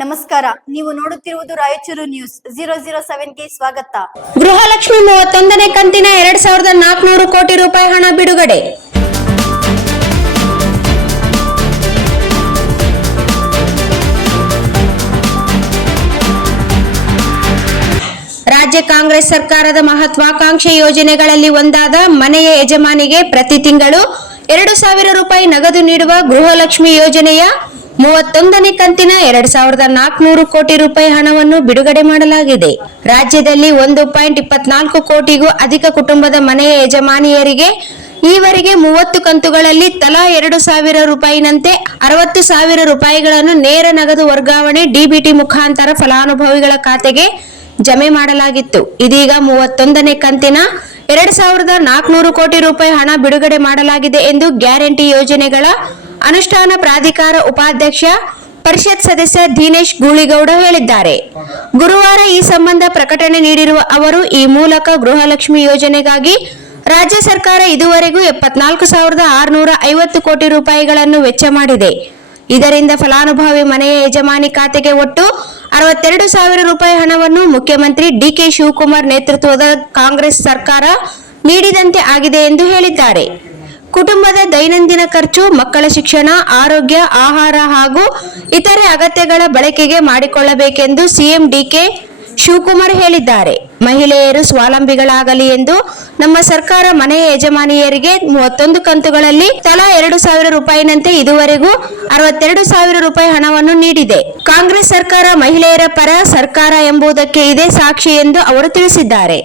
ನಮಸ್ಕಾರ, ನೀವು ನೋಡುತ್ತಿರುವುದು ರಾಯಚೂರು ನ್ಯೂಸ್ 007ಗೆ ಸ್ವಾಗತ. ಗೃಹಲಕ್ಷ್ಮಿ 31ನೇ ಕಂತಿನ 2400 ಕೋಟಿ ರೂಪಾಯಿ ಹಣ ಬಿಡುಗಡೆ. ರಾಜ್ಯ ಕಾಂಗ್ರೆಸ್ ಸರ್ಕಾರದ ಮಹತ್ವಾಕಾಂಕ್ಷಿ ಯೋಜನೆಗಳಲ್ಲಿ ಒಂದಾದ ಮನೆಯ ಯಜಮಾನಿಗೆ ಪ್ರತಿ ತಿಂಗಳು 2000 ರೂಪಾಯಿ ನಗದು ನೀಡುವ ಗೃಹಲಕ್ಷ್ಮಿ ಯೋಜನೆಯ 31ನೇ ಕಂತಿನ 2400 ಕೋಟಿ ರೂಪಾಯಿ ಹಣವನ್ನು ಬಿಡುಗಡೆ ಮಾಡಲಾಗಿದೆ. ರಾಜ್ಯದಲ್ಲಿ 1.24 ಕೋಟಿಗೂ ಅಧಿಕ ಕುಟುಂಬದ ಮನೆಯ ಯಜಮಾನಿಯರಿಗೆ ಈವರೆಗೆ 30 ಕಂತುಗಳಲ್ಲಿ ತಲಾ 2000 ರೂಪಾಯಿನಂತೆ 60,000 ರೂಪಾಯಿಗಳನ್ನು ನೇರ ನಗದು ವರ್ಗಾವಣೆ ಡಿಬಿಟಿ ಮುಖಾಂತರ ಫಲಾನುಭವಿಗಳ ಖಾತೆಗೆ ಜಮೆ ಮಾಡಲಾಗಿತ್ತು. ಇದೀಗ 31ನೇ ಕಂತಿನ 2400 ಕೋಟಿ ರೂಪಾಯಿ ಹಣ ಬಿಡುಗಡೆ ಮಾಡಲಾಗಿದೆ ಎಂದು ಗ್ಯಾರಂಟಿ ಯೋಜನೆಗಳ ಅನುಷ್ಠಾನ ಪ್ರಾಧಿಕಾರ ಉಪಾಧ್ಯಕ್ಷ ಪರಿಷತ್ ಸದಸ್ಯ ದಿನೇಶ್ ಗೂಳಿಗೌಡ ಹೇಳಿದ್ದಾರೆ. ಗುರುವಾರ ಈ ಸಂಬಂಧ ಪ್ರಕಟಣೆ ನೀಡಿರುವ ಅವರು, ಈ ಮೂಲಕ ಗೃಹಲಕ್ಷ್ಮಿ ಯೋಜನೆಗಾಗಿ ರಾಜ್ಯ ಸರ್ಕಾರ ಇದುವರೆಗೂ 74,650 ಕೋಟಿ ರೂಪಾಯಿಗಳನ್ನು ವೆಚ್ಚ ಮಾಡಿದೆ. ಇದರಿಂದ ಫಲಾನುಭವಿ ಮನೆಯ ಯಜಮಾನಿ ಖಾತೆಗೆ ಒಟ್ಟು 62,000 ರೂಪಾಯಿ ಹಣವನ್ನು ಮುಖ್ಯಮಂತ್ರಿ ಡಿಕೆ ಶಿವಕುಮಾರ್ ನೇತೃತ್ವದ ಕಾಂಗ್ರೆಸ್ ಸರ್ಕಾರ ನೀಡಿದಂತೆ ಆಗಿದೆ ಎಂದು ಹೇಳಿದ್ದಾರೆ. ಕುಟುಂಬದ ದೈನಂದಿನ ಖರ್ಚು, ಮಕ್ಕಳ ಶಿಕ್ಷಣ, ಆರೋಗ್ಯ, ಆಹಾರ ಹಾಗೂ ಇತರೆ ಅಗತ್ಯಗಳ ಬಳಕೆಗೆ ಮಾಡಿಕೊಳ್ಳಬೇಕೆಂದು ಸಿಎಂ ಡಿಕೆ ಶಿವಕುಮಾರ್ ಹೇಳಿದ್ದಾರೆ. ಮಹಿಳೆಯರು ಸ್ವಾವಲಂಬಿಗಳಾಗಲಿ ಎಂದು ನಮ್ಮ ಸರ್ಕಾರ ಮನೆಯ ಯಜಮಾನಿಯರಿಗೆ 31 ಕಂತುಗಳಲ್ಲಿ ತಲಾ 2,000 ರೂಪಾಯಿನಂತೆ ಇದುವರೆಗೂ 62,000 ರೂಪಾಯಿ ಹಣವನ್ನು ನೀಡಿದೆ. ಕಾಂಗ್ರೆಸ್ ಸರ್ಕಾರ ಮಹಿಳೆಯರ ಪರ ಸರ್ಕಾರ ಎಂಬುದಕ್ಕೆ ಇದೇ ಸಾಕ್ಷಿ ಎಂದು ಅವರು ತಿಳಿಸಿದ್ದಾರೆ.